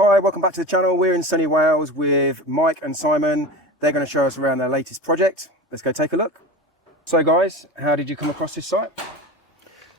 Hi, welcome back to the channel. We're in sunny Wales with Mike and Simon. They're going to show us around their latest project. Let's go take a look. So guys, how did you come across this site?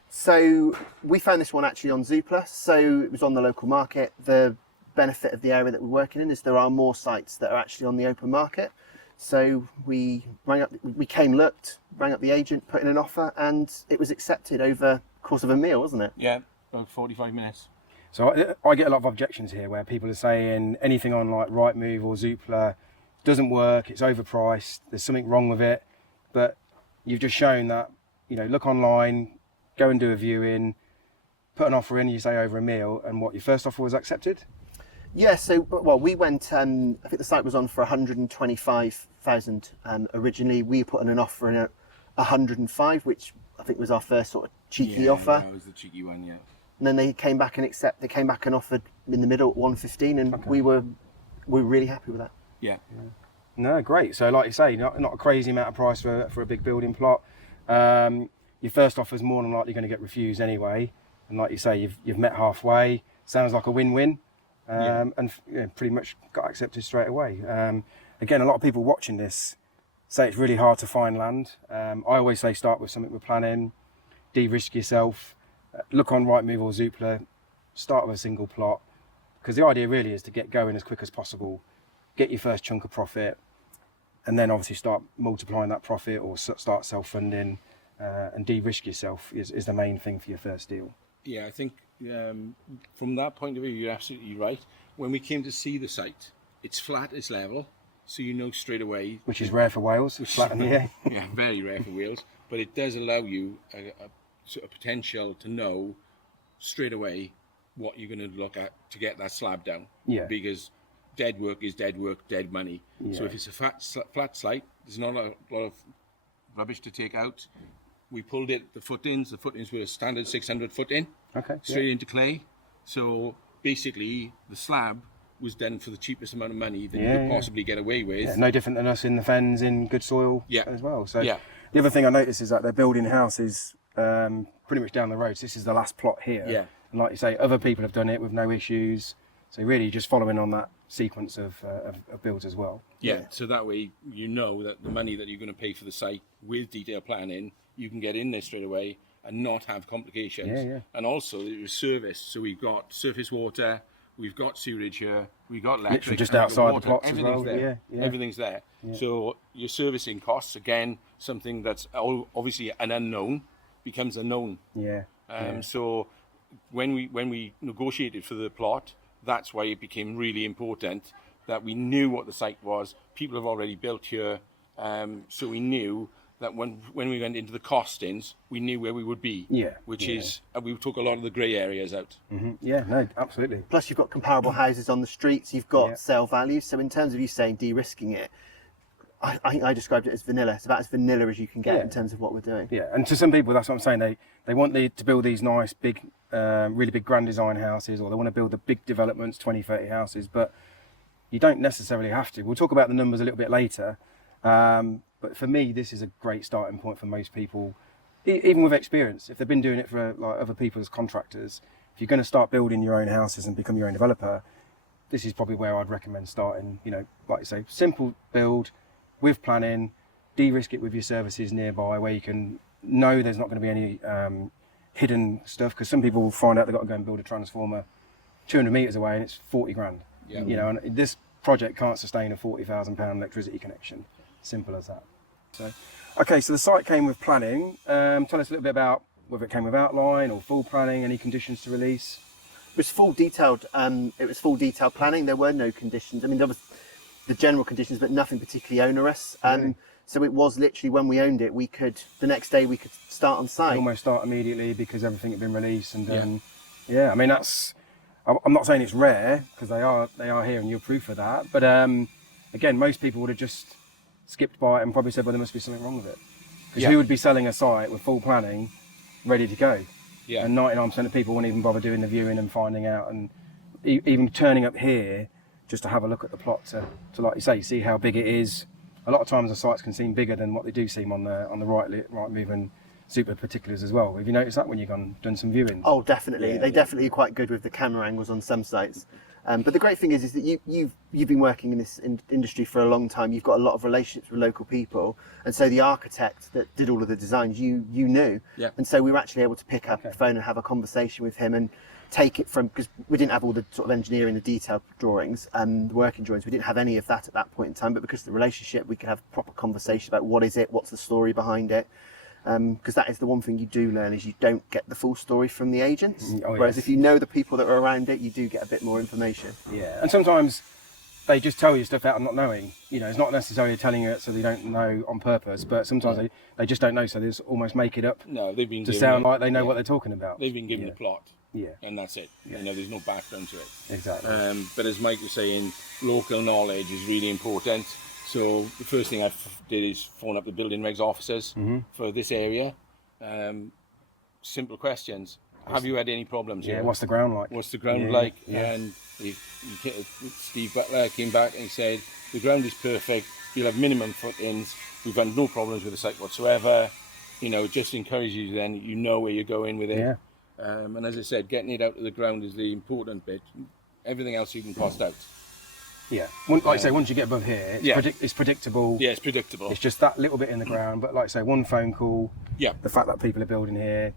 So we found this one actually on Zoopla. So it was on the local market. The benefit of the area that we're working in is there are more sites that are actually on the open market. So we rang up, looked, rang up the agent, put in an offer, and it was accepted over the course of a meal, wasn't it? Yeah, about 45 minutes. So I get a lot of objections here where people are saying anything on like Rightmove or Zoopla doesn't work, it's overpriced, there's something wrong with it. But you've just shown that, you know, look online, go and do a viewing, put an offer in, you say over a meal, and what, your first offer was accepted? Yeah, so, well, we went, I think the site was on for 125,000 originally. We put in an offer in at 105, which I think was our first sort of cheeky offer. Yeah, that was the cheeky one, yeah. And then they came back and offered in the middle at 115, and okay. we were really happy with that. Yeah. No, great. So like you say, not a crazy amount of price for a big building plot. Your first offer is more than likely going to get refused anyway. And like you say, you've met halfway. Sounds like a win-win. And you know, pretty much got accepted straight away. Again, a lot of people watching this say it's really hard to find land. I always say start with something with planning, de-risk yourself, look on Rightmove or Zoopla, start with a single plot, because the idea really is to get going as quick as possible, get your first chunk of profit, and then obviously start multiplying that profit or start self-funding, and de-risk yourself is the main thing for your first deal. Yeah, I think from that point of view, you're absolutely right. When we came to see the site, it's flat, it's level, so you know straight away. Which is rare for Wales, flat in the air. Yeah, very rare for Wales, but it does allow you a sort of potential to know straight away what you're going to look at to get that slab down. Yeah. Because dead work is dead work, dead money. Yeah. So if it's a flat site, there's not a lot of rubbish to take out. We pulled it, the footings were a standard 600 foot in, straight into clay. So basically the slab was done for the cheapest amount of money that you could possibly get away with. Yeah, no different than us in the fens in good soil as well. So the other thing I noticed is that they're building houses pretty much down the road. So this is the last plot here. Yeah. And like you say, other people have done it with no issues. So really just following on that sequence of builds as well. Yeah, so that way you know that the money that you're going to pay for the site with detailed planning, you can get in there straight away and not have complications. Yeah. And also it was serviced, so we've got surface water, we've got sewerage here, we've got electric, literally just outside the plots as well. There. Yeah. Everything's there. Yeah. So your servicing costs, again, something that's obviously an unknown becomes a known. So when we negotiated for the plot, that's why it became really important that we knew what the site was. People have already built here, so we knew that when we went into the costings, we knew where we would be. Which is, we took a lot of the grey areas out. Mm-hmm. Yeah, no, absolutely. Plus you've got comparable houses on the streets, you've got sale values. So in terms of you saying de-risking it, I described it as vanilla. It's about as vanilla as you can get in terms of what we're doing. Yeah, and to some people, that's what I'm saying. They want to build these nice, big, really big grand design houses, or they want to build the big developments, 20, 30 houses, but you don't necessarily have to. We'll talk about the numbers a little bit later. But for me, this is a great starting point for most people, even with experience. If they've been doing it for like other people as contractors, if you're going to start building your own houses and become your own developer, this is probably where I'd recommend starting. You know, like you say, simple build with planning, de-risk it with your services nearby, where you can know there's not going to be any hidden stuff. Because some people will find out they've got to go and build a transformer 200 metres away and it's 40 grand. Yeah. You know, and this project can't sustain a £40,000 electricity connection. Simple as that. So, okay, so the site came with planning. Tell us a little bit about whether it came with outline or full planning, any conditions to release. It was full detailed. It was full detailed planning. There were no conditions. I mean, there was the general conditions, but nothing particularly onerous. So it was literally when we owned it, the next day we could start on site. Almost start immediately because everything had been released, and I mean I'm not saying it's rare because they are here and you're proof of that. But again, most people would have just skipped by it and probably said, well, there must be something wrong with it. Because who would be selling a site with full planning, ready to go? Yeah. And 99% of people wouldn't even bother doing the viewing and finding out, and even turning up here just to have a look at the plot to like you say, see how big it is. A lot of times the sites can seem bigger than what they do seem on the Rightmove and Zoopla particulars as well. Have you noticed that when you've done some viewing? Oh, definitely. They definitely are quite good with the camera angles on some sites. But the great thing is that you've been working in this industry for a long time. You've got a lot of relationships with local people, and so the architect that did all of the designs, you knew, and so we were actually able to pick up the phone and have a conversation with him and take it from, because we didn't have all the sort of engineering, the detailed drawings and the working drawings. We didn't have any of that at that point in time, but because of the relationship, we could have a proper conversation about what is it, what's the story behind it. Because that is the one thing you do learn, is you don't get the full story from the agents. Whereas if you know the people that are around it, you do get a bit more information. Yeah, and sometimes they just tell you stuff out of not knowing. You know, it's not necessarily telling you it so they don't know on purpose, but sometimes they just don't know, so they just almost make it up. No, they've been to sound like they know what they're talking about. They've been given a plot. Yeah. And that's it. You know, there's no background to it. Exactly. But as Mike was saying, local knowledge is really important. So the first thing I did is phone up the building regs officers for this area. Simple questions. Have you had any problems here? What's the ground like? What's the ground like? And Steve Butler came back and he said, the ground is perfect. You'll have minimum footings. We've had no problems with the site whatsoever. You know, it just encourages you then, you know where you're going with it. Yeah. And as I said, getting it out of the ground is the important bit. Everything else you can cost out. Yeah, like I say, once you get above here, it's predictable. Yeah, it's predictable. It's just that little bit in the ground, but like I say, one phone call, the fact that people are building here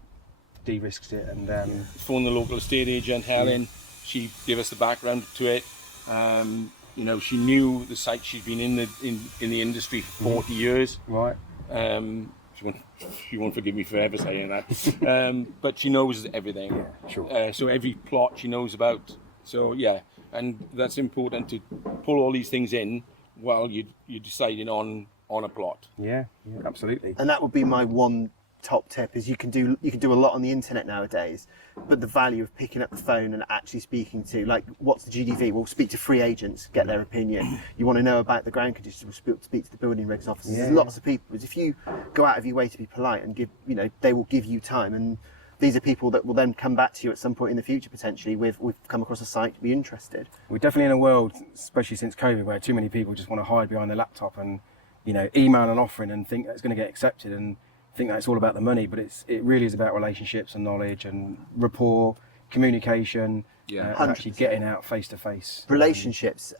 de-risks it. And phone the local estate agent, Helen. She gave us the background to it. You know, she knew the site. She's been in the industry for 40 years. Right. She won't forgive me for ever saying that. But she knows everything. Yeah, sure. So every plot she knows about. So yeah, and that's important to pull all these things in while you're deciding on a plot. Yeah, absolutely. And that would be my one top tip, is you can do a lot on the internet nowadays, but the value of picking up the phone and actually speaking to, like, what's the GDV? We'll speak to free agents, get their opinion. You want to know about the ground conditions, we'll speak to the building regs officers. There's lots of people. If you go out of your way to be polite and give, you know, they will give you time, and these are people that will then come back to you at some point in the future potentially with, we've come across a site to be interested. We're definitely in a world, especially since COVID, where too many people just want to hide behind their laptop and, you know, email an offering and think that's going to get accepted and think that it's all about the money, but it really is about relationships and knowledge and rapport, communication, and actually getting out face to face. Relationships,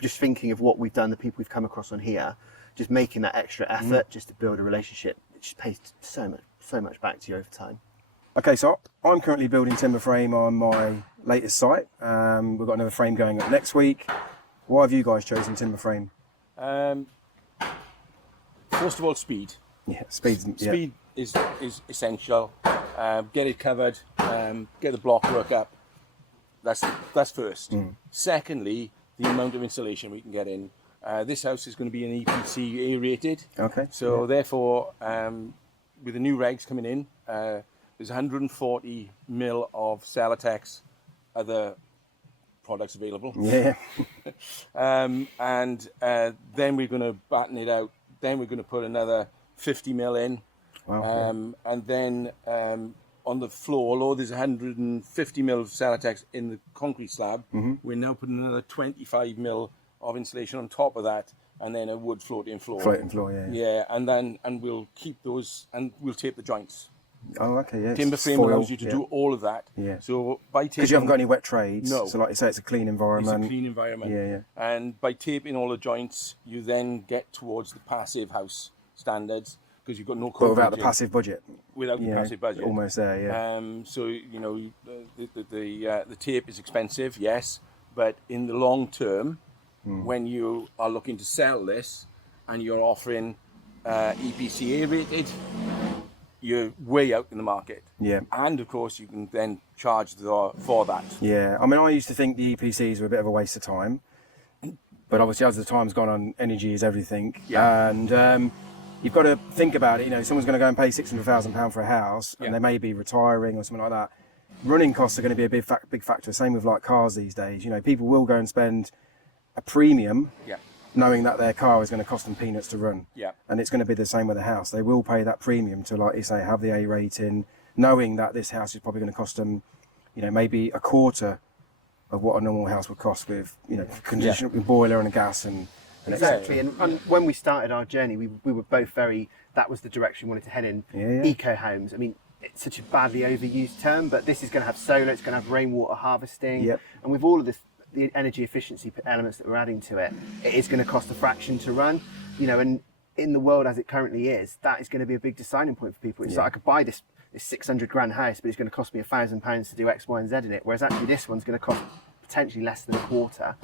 just thinking of what we've done, the people we've come across on here, just making that extra effort just to build a relationship, it just pays so much back to you over time. Okay, so I'm currently building timber frame on my latest site. We've got another frame going up next week. Why have you guys chosen timber frame? First of all, speed. Yeah, speed is essential. Get it covered, get the block work up. That's first. Secondly, the amount of insulation we can get in. This house is going to be an EPC A rated. Okay. So therefore, with the new regs coming in, there's 140 mil of Celotex other products available. Yeah. And then we're going to batten it out. Then we're going to put another 50 mil in. Wow. And then on the floor, although there's 150 mil of Celotex in the concrete slab, we're now putting another 25 mil of insulation on top of that, and then a wood floating floor. Floating floor, yeah. Yeah, and we'll keep those, and we'll tape the joints. Oh, okay, yeah. Timber frame allows you to do all of that. Yeah. So by taping, because you haven't got any wet trades. No. So like you say, it's a clean environment. It's a clean environment. Yeah. And by taping all the joints, you then get towards the passive house standards, because you've got no coverage. But without the passive budget. Without the passive budget. Almost there, yeah. So you know, the tape is expensive, yes, but in the long term, when you are looking to sell this and you're offering EPC A rated, you're way out in the market. Yeah. And of course, you can then charge for that. Yeah. I mean, I used to think the EPCs were a bit of a waste of time, but obviously as the time's gone on, energy is everything. Yeah. And you've got to think about it. You know, someone's going to go and pay £600,000 for a house, and they may be retiring or something like that. Running costs are going to be a big factor. Same with like cars these days. You know, people will go and spend a premium, knowing that their car is going to cost them peanuts to run. Yeah. And it's going to be the same with a house. They will pay that premium to, like you say, have the A rating, knowing that this house is probably going to cost them, you know, maybe a quarter of what a normal house would cost with, you know, condition with boiler and a gas and exactly. And when we started our journey, we were both that was the direction we wanted to head in. Eco homes. I mean, it's such a badly overused term, but this is going to have solar, it's going to have rainwater harvesting, Yep. and with all of the energy efficiency elements that we're adding to it, it is going to cost a fraction to run, and in the world as it currently is, that is going to be a big deciding point for people. It's like I could buy this 600 grand house, but it's going to cost me £1,000 to do X, Y, and Z in it, whereas actually this one's going to cost potentially less than a quarter.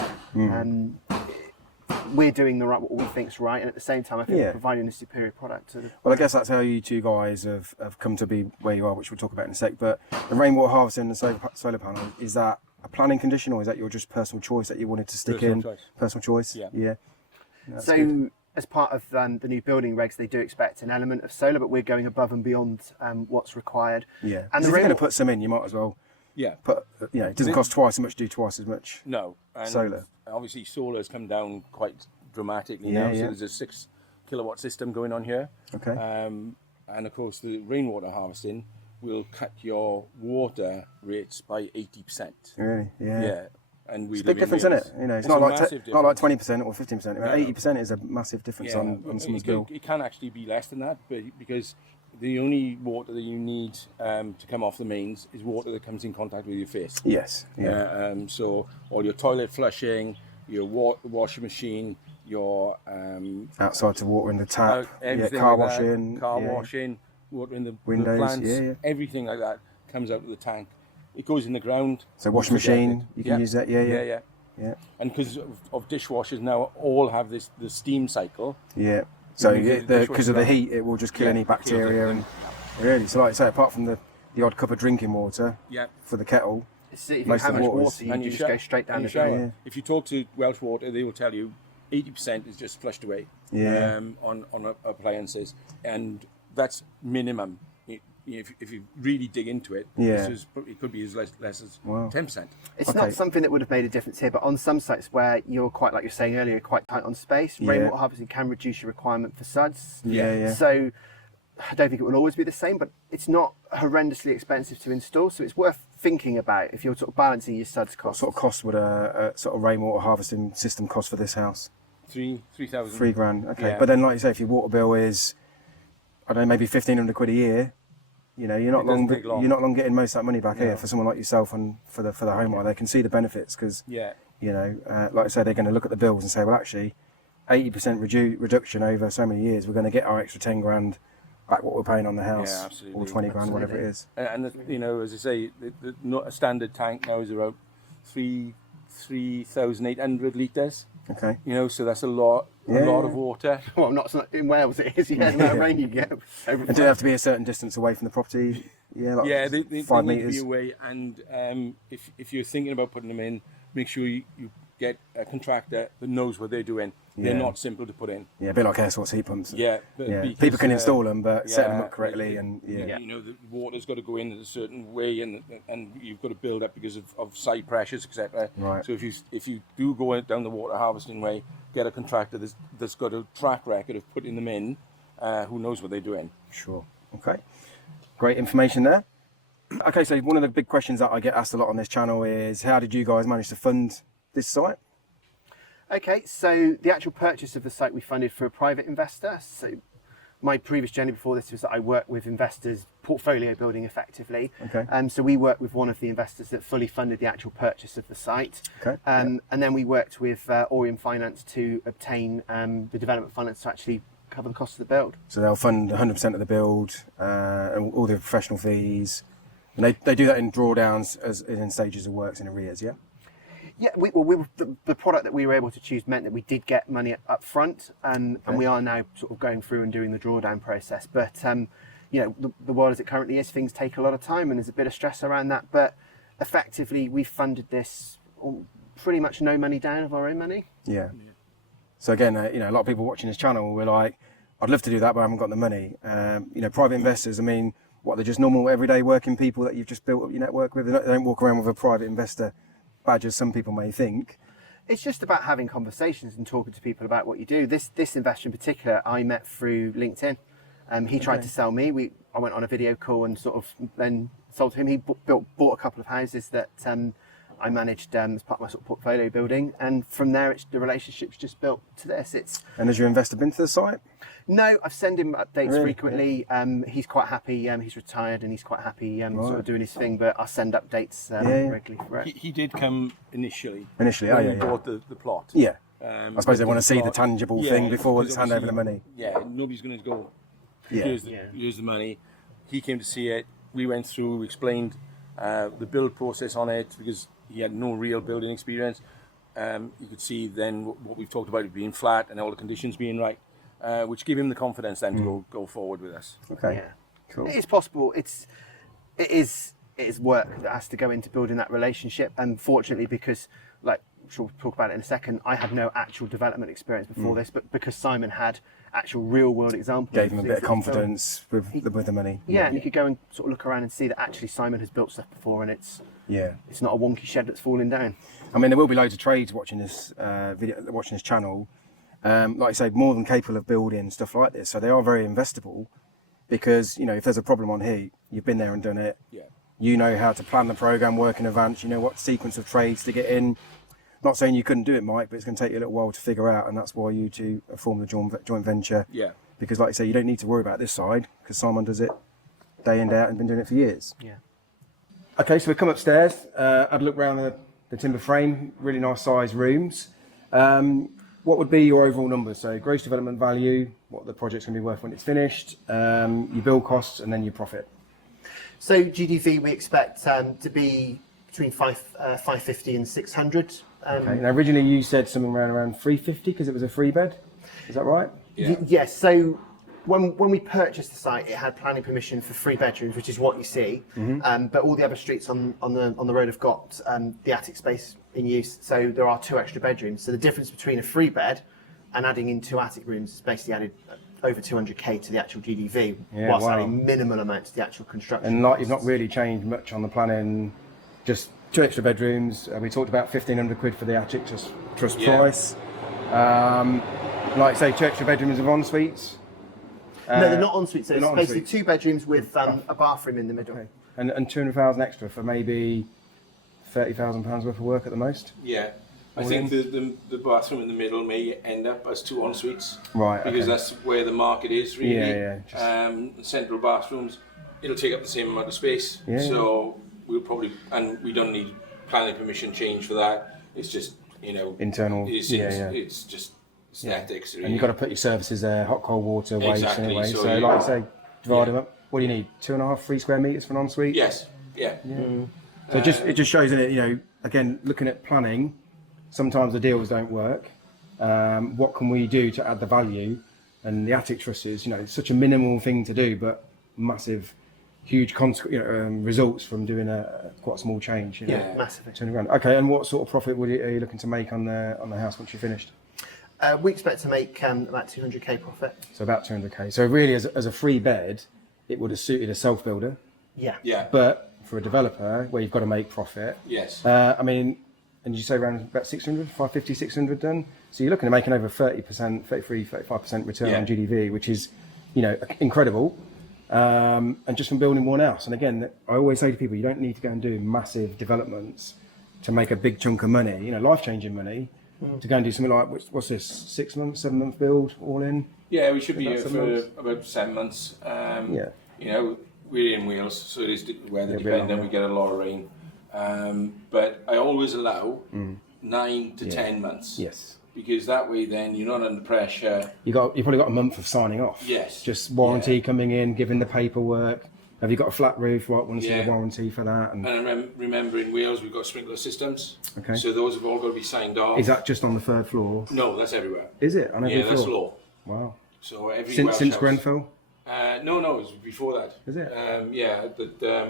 We're doing what we think's right, and at the same time, I think we're providing a superior product. Well, I guess that's how you two guys have come to be where you are, which we'll talk about in a sec. But the rainwater harvesting and the solar panel, is that a planning condition, or is that your just personal choice that you wanted to stick in? Personal choice. Yeah. So, good. As part of the new building regs, they do expect an element of solar, but we're going above and beyond what's required. Yeah. And if you're going to put some in, you might as well. Yeah. Put, it doesn't cost twice as much, do twice as much. No. And solar. Obviously, solar has come down quite dramatically now. So there's a 6 kilowatt system going on here. Okay. And of course, the rainwater harvesting will cut your water rates by 80%. Really? Yeah. And it's a big difference, isn't it? It's not like 20% or 50%. 80% is a massive difference on someone's bill. It can actually be less than that, but because the only water that you need to come off the mains is water that comes in contact with your face. Yes. So all your toilet flushing, your washing machine, your outside to water in the tap, car like washing, washing, water in the windows, plants, everything like that comes out of the tank. It goes in the ground. So washing machine, you can use that. Yeah. And because of dishwashers now, all have the steam cycle. Yeah. So because of the heat, it will just kill any bacteria and really. So like I say, apart from the odd cup of drinking water for the kettle, most of the water you just go straight down the drain. Yeah. If you talk to Welsh Water, they will tell you 80% is just flushed away on appliances, and that's minimum. If you really dig into it, it could be as less as 10%. It's not something that would have made a difference here, but on some sites where you're quite, like you're saying earlier, quite tight on space, rainwater harvesting can reduce your requirement for suds. So I don't think it will always be the same, but it's not horrendously expensive to install, so it's worth thinking about if you're sort of balancing your suds costs. What sort of cost would a sort of rainwater harvesting system cost for this house? 3,000. £3,000. Okay, but then like you say, if your water bill is, I don't know, maybe 1,500 quid a year. You're not long getting most of that money back here for someone like yourself and for the homeowner. They can see the benefits because like I said, they're going to look at the bills and say, well, actually, 80% reduction over so many years, we're going to get our extra 10 grand back what we're paying on the house, or 20 grand, whatever it is. And as I say, a standard tank now is around 3,800 litres. Okay. So that's a lot of water. Well, not in Wales it is. The amount of rain you get. And do they have to be a certain distance away from the property? They 5 need metres. to be away. And if you're thinking about putting them in, make sure you get a contractor that knows what they're doing. They're not simple to put in. Yeah, a bit like air source heat pumps. Because, people can install them, but set them up correctly, and the water's got to go in a certain way, and you've got to build up because of side pressures, etc. Right. So if you do go down the water harvesting way, get a contractor that's got a track record of putting them in, who knows what they're doing. Sure. Okay. Great information there. Okay, so one of the big questions that I get asked a lot on this channel is, how did you guys manage to fund this site? Okay, so the actual purchase of the site we funded for a private investor. So my previous journey before this was that I worked with investors, portfolio building effectively. Okay. So we worked with one of the investors that fully funded the actual purchase of the site. Okay. And then we worked with Orion Finance to obtain the development finance to actually cover the cost of the build. So they'll fund 100% of the build, and all the professional fees. And they do that in drawdowns as in stages of works in arrears, yeah? Yeah, the product that we were able to choose meant that we did get money up front, and we are now sort of going through and doing the drawdown process. But the world as it currently is, things take a lot of time, and there's a bit of stress around that. But effectively, we funded this pretty much no money down of our own money. Yeah. So again, a lot of people watching this channel were like, "I'd love to do that, but I haven't got the money." Private investors. I mean, they're just normal everyday working people that you've just built up your network with. They don't walk around with a private investor badge, as some people may think. It's just about having conversations and talking to people about what you do. This investor in particular, I met through LinkedIn. He tried to sell me. I went on a video call and sort of then sold to him. He bought a couple of houses that I managed as part of my sort of portfolio building, and from there the relationship's just built to this. And has your investor been to the site? No, I've sent him updates Really? frequently. He's quite happy. He's retired and he's quite happy sort of doing his thing, but I send updates regularly for it. He did come initially. When he bought the plot. Yeah. I suppose they want to see the tangible thing before because they hand over the money. Yeah, nobody's going to go, here's the money. He came to see it. We went through, we explained the build process on it because he had no real building experience. You could see then what we've talked about, it being flat and all the conditions being right, which gave him the confidence then to go forward with us. Okay, Yeah. cool. It is possible. It is work that has to go into building that relationship, and fortunately, because like I'm sure we'll talk about it in a second, I had no actual development experience before this, but because Simon had actual real world examples, Gave him a bit of confidence with the money. Yeah, and you could go and sort of look around and see that actually Simon has built stuff before, and it's not a wonky shed that's falling down. I mean, there will be loads of trades watching this watching this channel. Like I say, more than capable of building stuff like this. So they are very investable because, you know, if there's a problem on heat, you've been there and done it. Yeah. You know how to plan the program, work in advance. You know what sequence of trades to get in. Not saying you couldn't do it, Mike, but it's going to take you a little while to figure out, and that's why you two form the joint venture. Yeah. Because, like I say, you don't need to worry about this side because Simon does it day in, day out, and been doing it for years. Yeah. Okay, so we come upstairs. Had a look around the timber frame. Really nice sized rooms. What would be your overall numbers? So gross development value, what the project's going to be worth when it's finished, your build costs, and then your profit. So GDV we expect to be between 550 and 600. Okay. Now originally you said something around 350 because it was a 3-bed. Is that right? Yeah. Yes. So when we purchased the site, it had planning permission for 3 bedrooms, which is what you see. But all the other streets on the road have got the attic space in use. So there are 2 extra bedrooms. So the difference between a 3-bed and adding in 2 attic rooms is basically added over 200k to the actual GDV, whilst adding minimal amount to the actual construction. And like you've not really changed much on the planning, just 2 extra bedrooms. We talked about 1,500 quid for the attic trust price. Like I say, 2 extra bedrooms of en suites. No, they're not en suite. So it's basically en-suite. 2 bedrooms with a bathroom in the middle. Okay. And 200,000 extra for maybe £30,000 worth of work at the most. Yeah. I think the bathroom in the middle may end up as 2 en suites. Right. Because that's where the market is really. Yeah. Central bathrooms, it'll take up the same amount of space. Yeah. So we'll probably, and we don't need planning permission change for that. It's just, internal. It's just aesthetics. Really. And you've got to put your services there, hot, cold water, waste Exactly. anyway. So like I say, divide them up. What do you need? 2.5, 3 square metres for an ensuite? Yes. Yeah. So it just shows in it, again, looking at planning, sometimes the deals don't work. What can we do to add the value? And the attic trusses, it's such a minimal thing to do, but massive, huge results from doing a quite small change. Massively. £200,000. Okay, and what sort of profit are you looking to make on the house once you're finished? We expect to make about 200k profit. So about 200k. So really, as a 3-bed, it would have suited a self-builder. Yeah. Yeah. But for a developer, where you've got to make profit. Yes. And you say around about 600, 550, 600 done. So you're looking at making over 30%, 33, 35% return on GDV, which is, incredible. And just from building one house. And again, I always say to people, you don't need to go and do massive developments to make a big chunk of money, life-changing money, to go and do something like, what's this, 6 months, 7 month build, all in? Yeah, we should be here for about 7 months. We're in Wales, so it is weather dependent. We get a lot of rain. But I always allow 9 to 10 months. Yes. Because that way then you're not under pressure. You've probably got a month of signing off. Yes. Just warranty coming in, giving the paperwork. Have you got a flat roof? Right, want to see a warranty for that? And I remember in Wales we've got sprinkler systems. Okay. So those have all got to be signed off. Is that just on the 3rd floor? No, that's everywhere. Is it? On every floor? That's law. Wow. So every Since Grenfell? No, it was before that. Is it?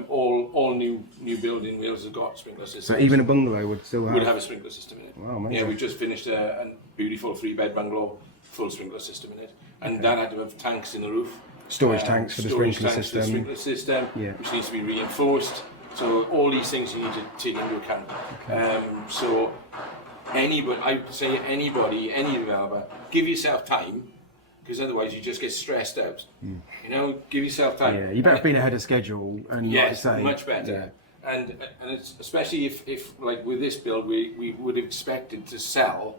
All new build in Wales has got sprinkler systems. So even a bungalow would still have? Would have a sprinkler system in it. Wow, amazing. Yeah, we've just finished a beautiful 3-bed bungalow, full sprinkler system in it, and that had to have tanks in the roof. Storage tanks for the sprinkler system. For the sprinkler system, which needs to be reinforced. So all these things you need to take into account. Okay. So anybody, I would say anybody, any developer, give yourself time, because otherwise you just get stressed out. Give yourself time. Yeah, you better have been ahead of schedule. And yes, like I say, much better. And it's, especially if like with this build, we would expect it to sell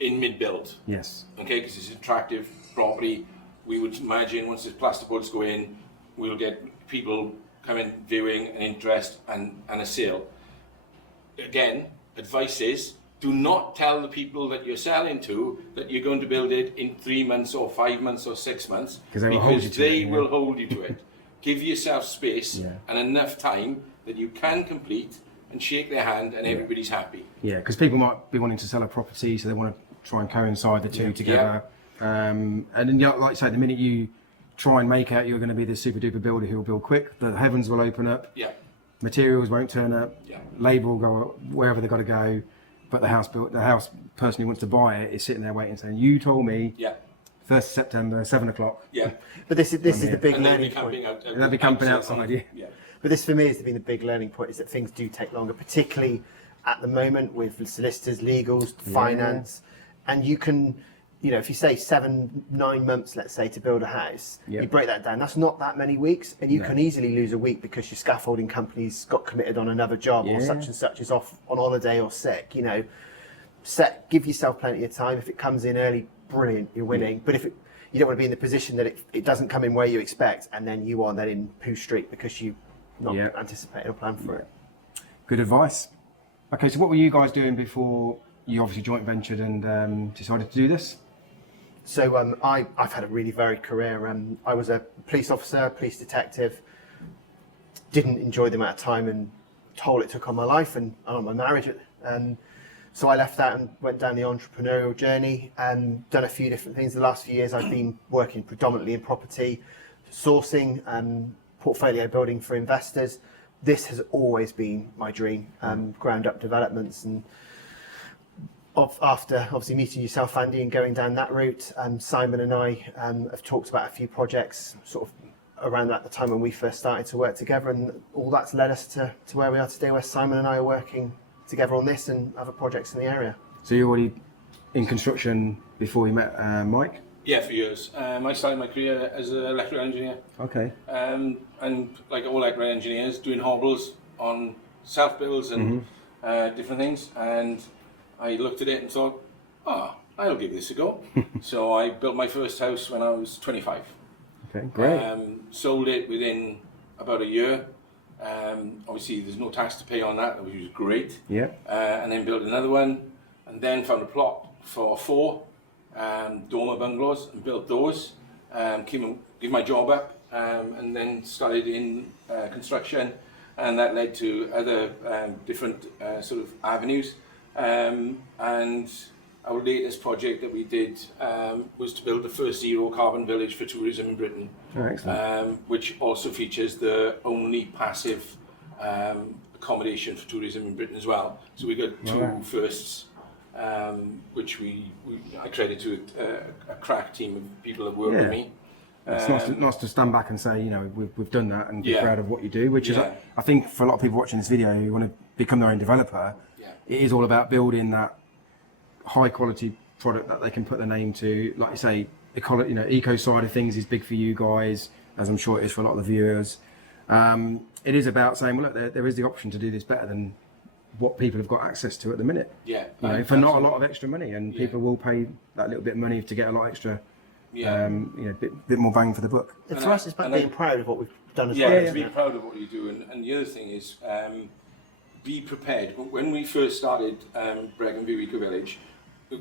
in mid-build. Yes. Okay, because it's an attractive property. We would imagine once the plasterboards go in, we'll get people coming, viewing, and interest, and a sale. Again, advice is, do not tell the people that you're selling to that you're going to build it in 3 months or 5 months or 6 months, because they will hold you to it. Give yourself space and enough time that you can complete and shake their hand and everybody's happy. Yeah, because people might be wanting to sell a property, so they want to try and coincide the two together. And then, like you say, the minute you try and make out you're going to be the super duper builder who will build quick, the heavens will open up. Yeah. Materials won't turn up. Yeah. Labour will go wherever they've got to go. But the house person who wants to buy it is sitting there waiting, saying, "You told me 1st of September, 7 o'clock." Yeah. But this is the big and learning point. And they'll be camping outside. Yeah. But this for me has been the big learning point, is that things do take longer, particularly at the moment with solicitors, legals, finance, and you can, you know, if you say 7-9 months, let's say, to build a house, you break that down, that's not that many weeks, and you can easily lose a week because your scaffolding company's got committed on another job, or such and such is off on holiday or sick. You know, give yourself plenty of time. If it comes in early, brilliant, you're winning. But if you don't want to be in the position that it doesn't come in where you expect, and then you are then in poo street because you not anticipated or planned for it. Good advice. Okay, so what were you guys doing before you obviously joint ventured and decided to do this? So I've had a really varied career. I was a police officer, police detective. Didn't enjoy the amount of time and toll it took on my life and on my marriage. And so I left that and went down the entrepreneurial journey and done a few different things. The last few years I've been working predominantly in property, sourcing, portfolio building for investors. This has always been my dream, ground up developments. And after obviously meeting yourself, Andy, and going down that route, Simon and I have talked about a few projects sort of around at the time when we first started to work together, and all that's led us to where we are today, where Simon and I are working together on this and other projects in the area. So you're already in construction before you met Mike? Yeah, for years. I started my career as an electrical engineer. Okay. And like all electrical engineers, doing hobbles on self-builds and different things. And I looked at it and thought, I'll give this a go. So I built my first house when I was 25. Okay, great. Sold it within about a year. Obviously, there's no tax to pay on that, which was great. Yeah. And then built another one, and then found a plot for 4 dormer bungalows and built those. Give my job up, and then started in construction, and that led to other different sort of avenues. And our latest project that we did was to build the first zero carbon village for tourism in Britain, which also features the only passive accommodation for tourism in Britain as well. So we got 2 firsts, which I credit to a crack team of people that work with me. It's nice to stand back and say, you know, we've done that and be proud of what you do, which is, I think, for a lot of people watching this video who want to become their own developer, it is all about building that high quality product that they can put their name to. Like you say, eco side of things is big for you guys, as I'm sure it is for a lot of the viewers. It is about saying, well, look, there is the option to do this better than what people have got access to at the minute. For not a lot of extra money, and people will pay that little bit of money to get a lot extra. Bit more bang for the buck. And for us, it's about being proud of what we've done as well. Yeah, to be proud of what you do. And the other thing is, be prepared. When we first started Brecon View Eco Village,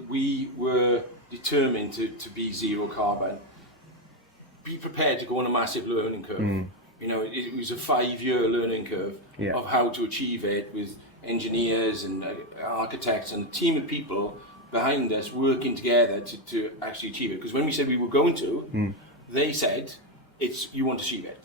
we were determined to be zero carbon. Be prepared to go on a massive learning curve. You know, it was a 5-year learning curve of how to achieve it, with engineers and architects and a team of people behind us working together to actually achieve it. Because when we said we were going to, they said, you want to achieve it.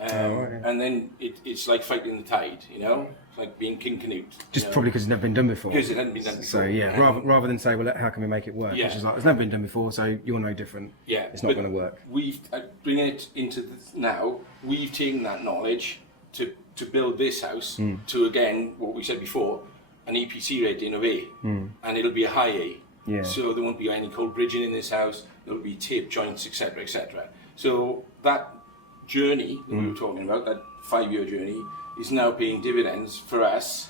And then it's like fighting the tide, you know? It's like being King Canute. Just probably because it's never been done before. Because it hadn't been done before. So rather than say, well, how can we make it work? Which is like, it's never been done before, so you're no different. It's not going to work. We've bringing it into now. We've taken that knowledge to build this house to, again, what we said before, an EPC rating of A, and it'll be a high A. So there won't be any cold bridging in this house. There'll be tape joints, etc., etc. So that journey that we were talking about, that 5-year journey, is now paying dividends for us,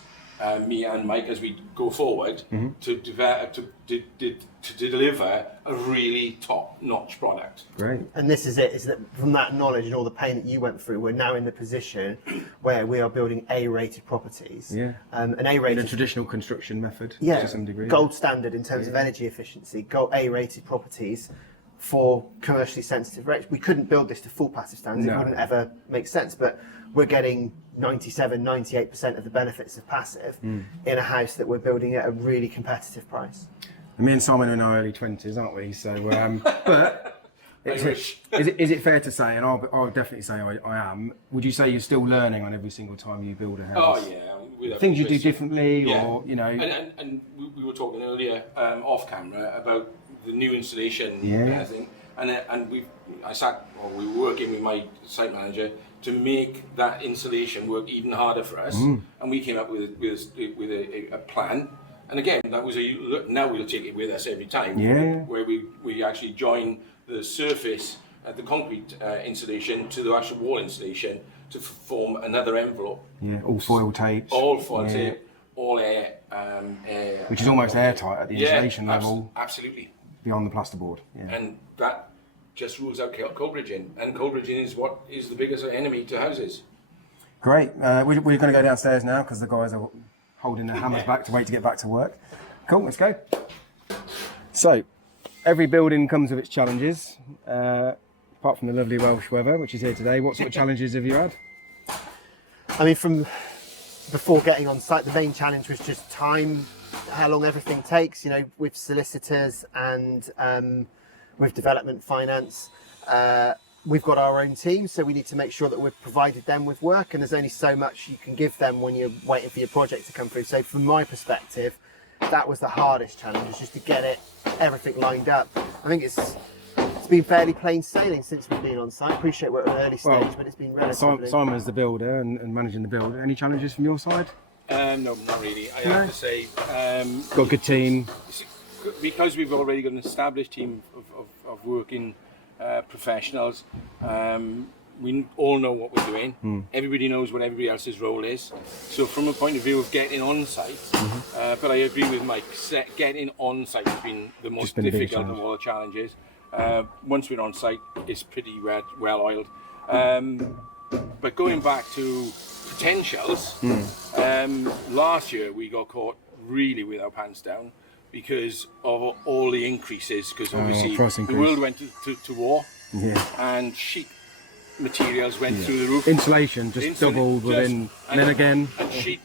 me and Mike, as we go forward to develop to deliver a really top-notch product. Great. And this is it, is that from that knowledge and all the pain that you went through, we're now in the position where we are building A-rated properties. Yeah. An A-rated... In a traditional construction method, yeah, to some degree. gold standard in terms of energy efficiency, A-rated properties for commercially sensitive rates. We couldn't build this to full passive standards, it wouldn't ever make sense, but we're getting 97, 98% of the benefits of passive in a house that we're building at a really competitive price. Me and Simon are in our early 20s, aren't we? So, but is it fair to say, and I'll definitely say I am, would you say you're still learning on every single time you build a house? Oh yeah. Things you do differently, yeah. or, you know... And we were talking earlier off camera about the new installation thing, and we were working with my site manager to make that installation work even harder for us, and we came up with a plan. And again, that was now we'll take it with us every time, where we actually join the surface, the concrete installation to the actual wall installation to form another envelope. Yeah, all foil tapes. All foil tape, all air. Which is almost airtight at the insulation level. Absolutely. Beyond the plasterboard. Yeah. And that just rules out cold bridging, and cold bridging is what is the biggest enemy to houses. Great. We're going to go downstairs now because the guys are holding their hammers back to wait to get back to work. Cool, let's go. So, every building comes with its challenges. Apart from the lovely Welsh weather, which is here today, what sort of challenges have you had? I mean, from before getting on site, the main challenge was just time, how long everything takes, you know, with solicitors and with development finance. We've got our own team, so we need to make sure that we've provided them with work, and there's only so much you can give them when you're waiting for your project to come through. So from my perspective, that was the hardest challenge, was just to get everything lined up. I think it's been fairly plain sailing since we've been on site. Appreciate we're at an early stage, but it's been relatively... Simon's the builder and managing the build. Any challenges from your side? No, not really. I have to say... got a good team. Because we've already got an established team of working professionals, we all know what we're doing. Everybody knows what everybody else's role is. So from a point of view of getting on site, but I agree with Mike, getting on site has been the most difficult of all the challenges. Once we're on site, it's pretty well oiled. But going back to potentials, last year we got caught really with our pants down because of all the increases, because obviously the world went to war, and sheet materials went through the roof. Insulation just doubled within, and then again. And sheet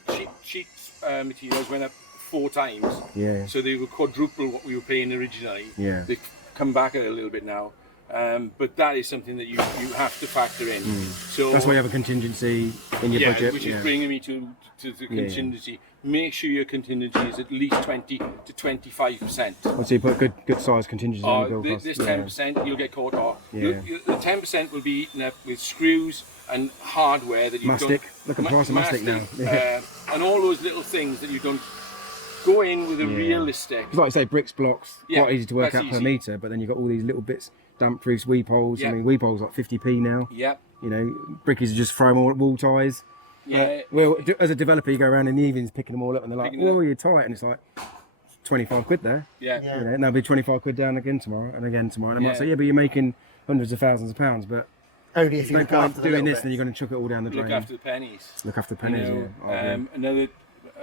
materials went up 4 times. Yeah. So they were quadruple what we were paying originally. Yeah. They've come back a little bit now. But that is something that you have to factor in. So that's why you have a contingency in your budget. Which is bringing me to the contingency. Make sure your contingency is at least 20 to 25%. So you put good size contingency in your build cost. This 10% you'll get caught off. The 10% will be eaten up with screws and hardware that you mastic. don't... Look at the price of mastic now. And all those little things that you don't go in with a realistic... It's like I say, bricks, blocks, quite easy to work out per metre, but then you've got all these little bits, damp proofs, weep holes. I mean, weep holes like 50p now. Yeah. You know, brickies are just throw them all at wall ties. Yeah. Well, as a developer, you go around in the evenings picking them all up, and they're like, "Whoa, you're tight," and it's like 25 quid there. Yeah. You know, and they'll be 25 quid down again tomorrow, and again tomorrow. And I might say, "Yeah, but you're making hundreds of thousands of pounds." But only if you look after doing this, then you're going to chuck it all down the drain. Look after the pennies. Look after the pennies. You know, another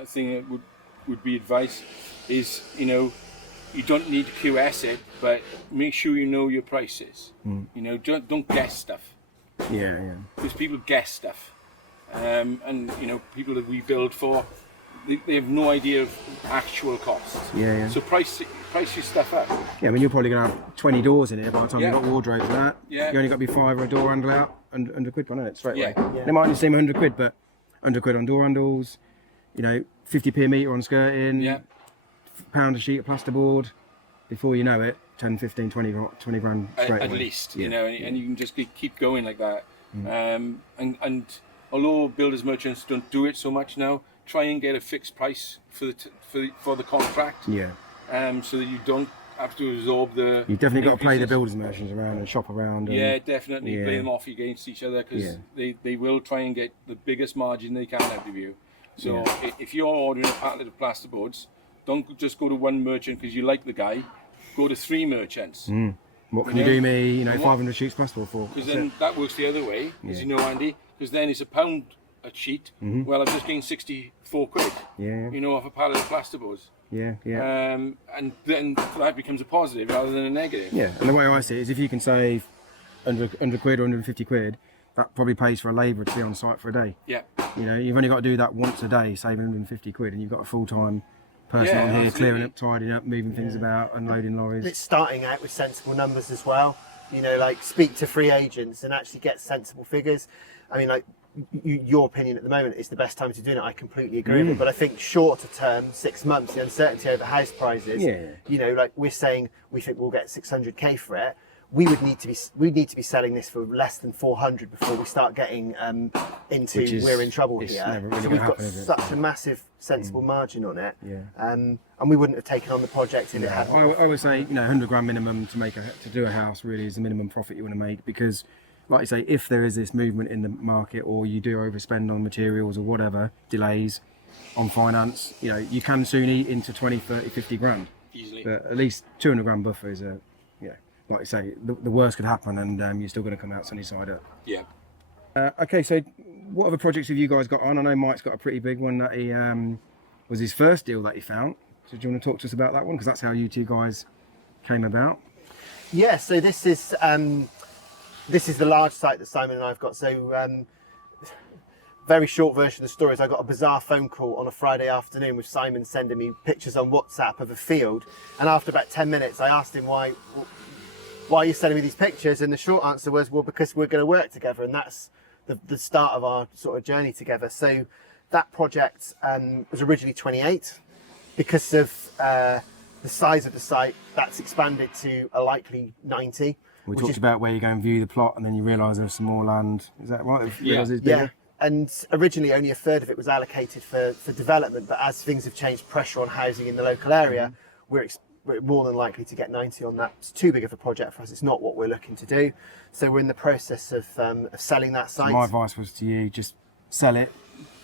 thing that would be advice is, you know, you don't need to QS it, but make sure you know your prices. You know, don't guess stuff. Yeah. Because people guess stuff. And you know, people that we build for, they have no idea of actual costs. Yeah. So price your stuff up. Yeah, I mean, you're probably going to have 20 doors in here by the time you've got wardrobes and that. Yeah. You only got to be 5 or a door handle out, and 100 quid on it straight away. They might only seem 100 quid, but 100 quid on door handles, you know, 50p a metre on skirting, £1 a sheet of plasterboard. Before you know it, 10, 15, 20 grand straight away. At least, you know, and you can just keep going like that. And although builders merchants don't do it so much now, try and get a fixed price for the contract. Yeah. So that you don't have to absorb the. You've definitely got to play the increases. builders merchants around and shop around. And, Yeah, definitely yeah. play them off against each other because they will try and get the biggest margin they can out of you. So if you're ordering a pallet of plasterboards, don't just go to one merchant because you like the guy. Go to 3 merchants. What can you do me, And 500 sheets plasterboard for? Because then that works the other way, as you know, Andy. Because then it's £1 a sheet. Well, I've just gained 64 quid. Yeah. Off a pallet of plasterboards. Yeah. And then that becomes a positive rather than a negative. Yeah, and the way I see it is if you can save 100 quid or 150 quid, that probably pays for a labourer to be on site for a day. Yeah. You've only got to do that once a day, saving 150 quid, and you've got a full-time person on here, absolutely. clearing up, tidying up, moving things about, unloading lorries. It's starting out with sensible numbers as well. Like speak to free agents and actually get sensible figures. I mean, like your opinion at the moment is the best time to do it. I completely agree with it. But I think shorter term, 6 months, the uncertainty over house prices. Like we're saying, we think we'll get 600k for it. We need to be selling this for less than 400 before we start getting into we're in trouble here. Really so we've got such a massive sensible margin on it. Yeah. And we wouldn't have taken on the project if it hadn't. I would say 100 grand minimum to do a house really is the minimum profit you want to make, because like you say, if there is this movement in the market or you do overspend on materials or whatever, delays on finance, you can soon eat into 20, 30, 50 grand. Easily. But at least 200 grand buffer is like I say, the worst could happen and you're still going to come out sunny side up. Yeah. Okay, so what other projects have you guys got on? I know Mike's got a pretty big one that he was his first deal that he found. So do you want to talk to us about that one? Because that's how you two guys came about. Yeah, so this is the large site that Simon and I have got. So very short version of the story is I got a bizarre phone call on a Friday afternoon with Simon sending me pictures on WhatsApp of a field. And after about 10 minutes, I asked him why are you sending me these pictures? And the short answer was, well, because we're going to work together, and that's the start of our sort of journey together. So that project was originally 28. Because of the size of the site, that's expanded to a likely 90. We talked about where you go and view the plot, and then you realise there's some more land. Is that right? Yeah. And originally only a third of it was allocated for development, but as things have changed, pressure on housing in the local area, we're more than likely to get 90 on that. It's too big of a project for us. It's not what we're looking to do. So we're in the process of selling that site. So my advice was to you, just sell it,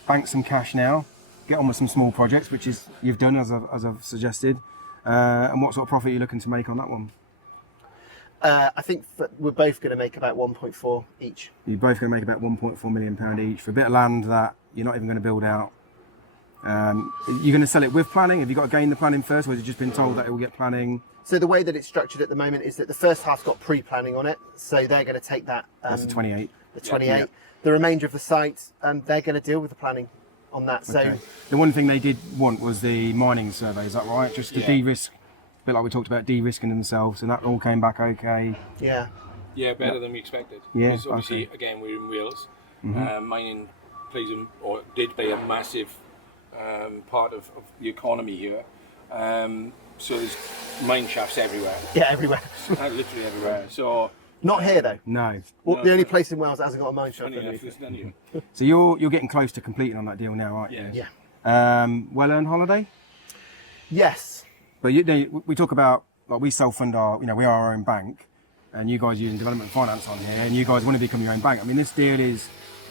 bank some cash now, get on with some small projects, which is you've done as I've suggested. And what sort of profit are you looking to make on that one? I think we're both going to make about 1.4 each. You're both going to make about £1.4 million each for a bit of land that you're not even going to build out. You're going to sell it with planning? Have you got to gain the planning first, or has it just been told that it will get planning? So the way that it's structured at the moment is that the first half's got pre-planning on it, so they're going to take that. That's the 28. The 28. Yeah. The remainder of the site, they're going to deal with the planning on that. So the one thing they did want was the mining survey. Is that right? Just to de-risk, a bit like we talked about de-risking themselves, and that all came back okay. Yeah. Yeah, better than we expected. Yeah. Because obviously, again, we're in Wales. Mining did play a massive part of the economy here. So there's mine shafts everywhere. Yeah, everywhere. Literally everywhere. So not here though. No. Well, the only place in Wales that hasn't got a mine shaft. there's none here. So you're getting close to completing on that deal now, aren't you? Yeah. Well-earned holiday? Yes. But we talk about, like, we self-fund our, we are our own bank, and you guys using development finance on here, and you guys want to become your own bank. I mean, this deal is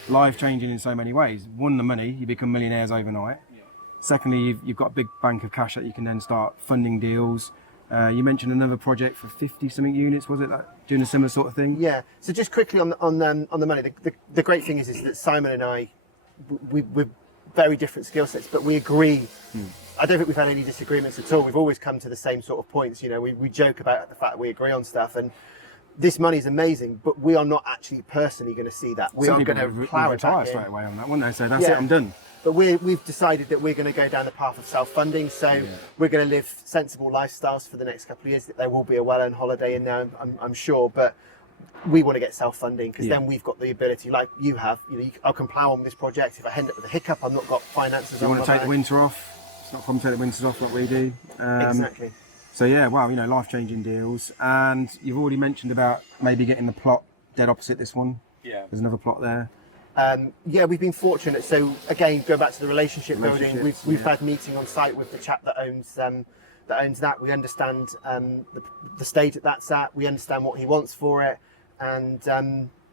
life-changing in so many ways. One, the money, you become millionaires overnight. Secondly, you've got a big bank of cash that you can then start funding deals. You mentioned another project for 50-something units, was it? Doing a similar sort of thing? Yeah. So just quickly on the money, the great thing is that Simon and I, we're very different skill sets, but we agree. I don't think we've had any disagreements at all. We've always come to the same sort of points. We joke about the fact that we agree on stuff, and this money is amazing, but we are not actually personally going to see that. We are going to plough it back straight in. away on that, won't they? So that's it, I'm done. But we've decided that we're going to go down the path of self-funding, so we're going to live sensible lifestyles for the next couple of years. There will be a well-earned holiday in there, I'm sure, but we want to get self-funding because then we've got the ability, like you have. I can plough on this project. If I end up with a hiccup, I've not got finances. You want to take the winter off? It's not a problem to take the winters off like we do. Exactly. So yeah, wow, life-changing deals. And you've already mentioned about maybe getting the plot dead opposite this one. Yeah. There's another plot there. Yeah, we've been fortunate. So again, go back to the relationship building. We've had meeting on site with the chap that owns that. We understand the stage that's at. We understand what he wants for it, and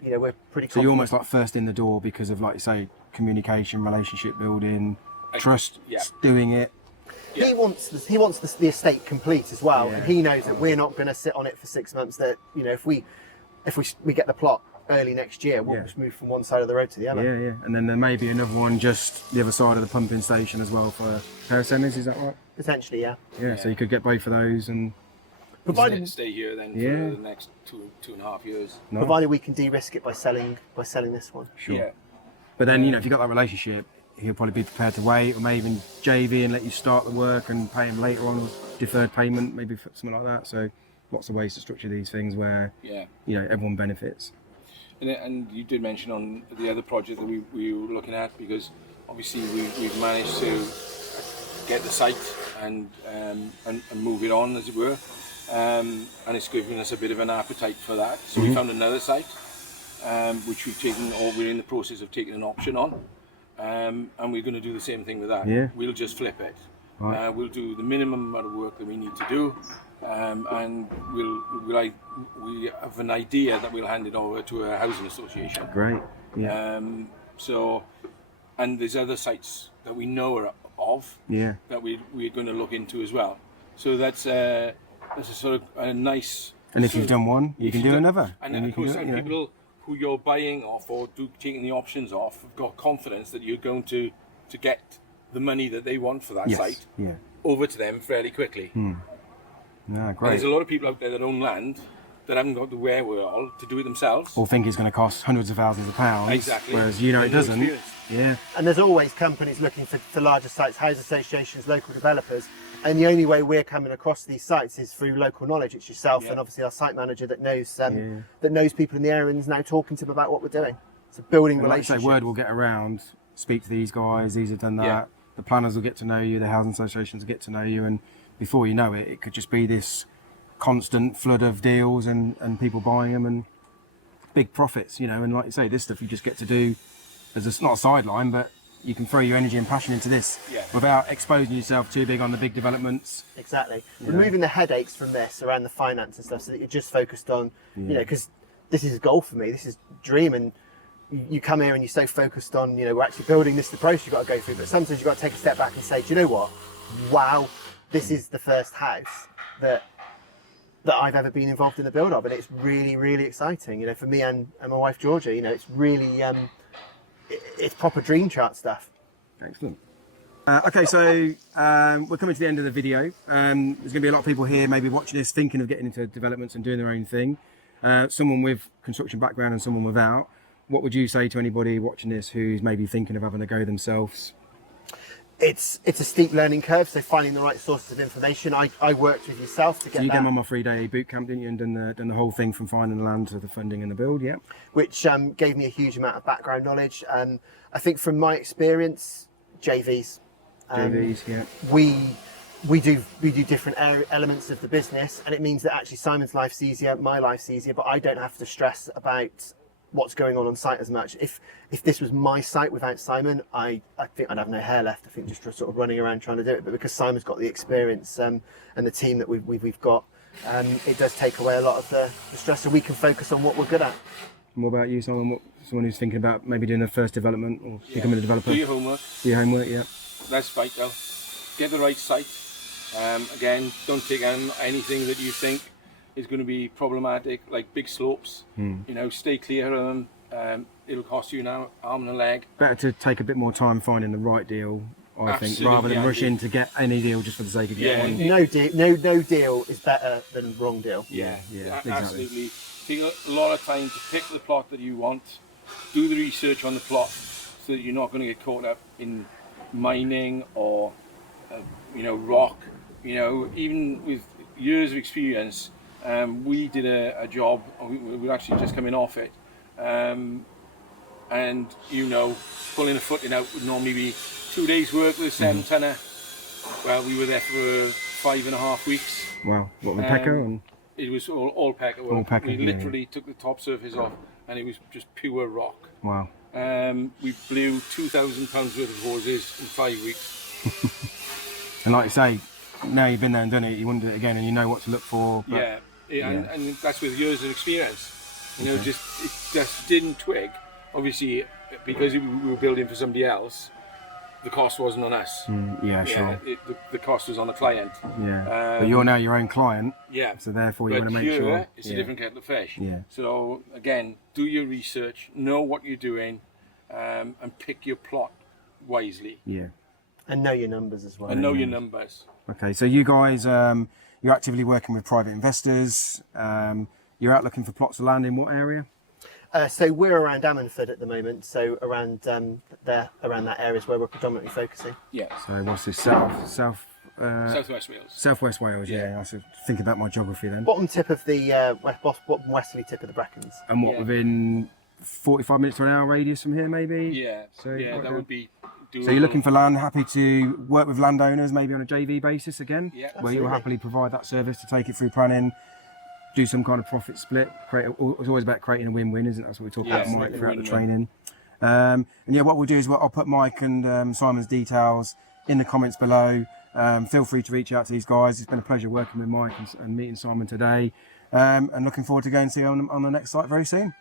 you know, we're pretty. So you're almost like first in the door because of, like you say, communication, relationship building, trust, doing it. Yeah. He wants the estate complete as well, and he knows that we're not going to sit on it for 6 months. That, you know, if we get the plot early next year, we'll just move from one side of the road to the other. Yeah, and then there may be another one just the other side of the pumping station as well for pair of semis. Is that right? Potentially, yeah. Yeah, so you could get both of those and provided stay here then for the next 2.5 years. No. Provided we can de-risk it by selling this one. Sure. Yeah. But then, you know, if you've got that relationship, he'll probably be prepared to wait, or maybe even JV and let you start the work and pay him later on, deferred payment, maybe something like that. So lots of ways to structure these things where, you know, everyone benefits. And you did mention on the other project that we were looking at, because obviously we've managed to get the site and move it on, as it were, and it's given us a bit of an appetite for that. So we found another site, which we're in the process of taking an option on. And we're going to do the same thing with that. Yeah. We'll just flip it. Right. We'll do the minimum amount of work that we need to do, and we have an idea that we'll hand it over to a housing association. Great. Yeah. And there's other sites that we know of that we're going to look into as well. So that's a sort of a nice. And if you've done one, you can do another. And of course, people who you're buying off or taking the options off have got confidence that you're going to get the money that they want for that site over to them fairly quickly. No, great. And there's a lot of people out there that own land that haven't got the wherewithal to do it themselves. Or think it's going to cost hundreds of thousands of pounds. Exactly. Whereas, you know, it doesn't. Yeah. And there's always companies looking for larger sites, housing associations, local developers. And the only way we're coming across these sites is through local knowledge. It's yourself and obviously our site manager that knows people in the area and is now talking to them about what we're doing. So building relationships. Like I say, word will get around. Speak to these guys. These have done that. Yeah. The planners will get to know you. The housing associations will get to know you, and before you know it, it could just be this constant flood of deals and people buying them and big profits. You know, and like you say, this stuff you just get to do as not a sideline, but you can throw your energy and passion into this without exposing yourself too big on the big developments. Exactly. Removing the headaches from this around the finance and stuff, so that you're just focused on, you know, because this is a goal for me. This is a dream, and you come here and you're so focused on, you know, we're actually building this, the process you've got to go through. But sometimes you've got to take a step back and say, do you know what? Wow, this is the first house that I've ever been involved in the build of, and it's really, really exciting. You know, for me and my wife Georgia, you know, it's really. It's proper dream chart stuff. Excellent. Okay, so we're coming to the end of the video. There's going to be a lot of people here maybe watching this thinking of getting into developments and doing their own thing. Someone with construction background and someone without. What would you say to anybody watching this who's maybe thinking of having a go themselves? It's a steep learning curve, so finding the right sources of information. I worked with yourself to get so you done on my 3-day boot camp, didn't you, and done the whole thing from finding the land to the funding and the build, which gave me a huge amount of background knowledge. I think from my experience, JVs, we do different elements of the business, and it means that actually Simon's life's easier, my life's easier, but I don't have to stress about what's going on site as much. If this was my site without Simon, I think I'd have no hair left. I think just sort of running around trying to do it. But because Simon's got the experience and the team that we've got, it does take away a lot of the stress, so we can focus on what we're good at. And what about you, Simon? Someone who's thinking about maybe doing their first development or becoming a developer? Do your homework. That's vital. Get the right site. Again, don't take on anything that you think is going to be problematic, like big slopes. You know, stay clear of them. It'll cost you an arm and a leg. Better to take a bit more time finding the right deal, I think, rather than rush in to get any deal just for the sake of getting one. No deal is better than wrong deal. Exactly. Absolutely. Take a lot of time to pick the plot that you want. Do the research on the plot so that you're not going to get caught up in mining or rock. You know, even with years of experience. We did a job, we were actually just coming off it, and pulling a footing out would normally be 2 days work with a 7-tonner. Well, we were there for 5.5 weeks. Wow, what with Pecco? And it was all Pecco. All Pecco, we literally took the top surface off and it was just pure rock. Wow. we blew £2,000 worth of hoses in 5 weeks. And like you say, now you've been there and done it, you wouldn't do it again, and you know what to look for. But, And that's with years of experience. You know, it just didn't twig. Obviously, because we were building for somebody else, the cost wasn't on us. Sure. The cost was on the client. But you're now your own client. Yeah. So therefore, you want to make sure. It's a different kettle of fish. Yeah. So again, do your research, know what you're doing, and pick your plot wisely. Yeah. And know your numbers as well. And know your numbers. Okay, so you guys, you're actively working with private investors. You're out looking for plots of land in what area? So we're around Ammanford at the moment, so around around that area is where we're predominantly focusing. Yeah. So what's this, southwest Southwest Wales. Southwest Wales, yeah. I should think about my geography then. Bottom tip of the bottom westerly tip of the Brackens. And what, within 45 minutes to an hour radius from here, maybe? Yeah. So, that would be doable. So you're looking for land, happy to work with landowners, maybe on a JV basis again? Yeah, where you'll happily provide that service to take it through planning, do some kind of profit split. It's always about creating a win-win, isn't it? That's what we talk about, Mike, throughout the training. And yeah, what we'll do is I'll put Mike and Simon's details in the comments below. Feel free to reach out to these guys. It's been a pleasure working with Mike and meeting Simon today. And looking forward to going to see you on the next site very soon.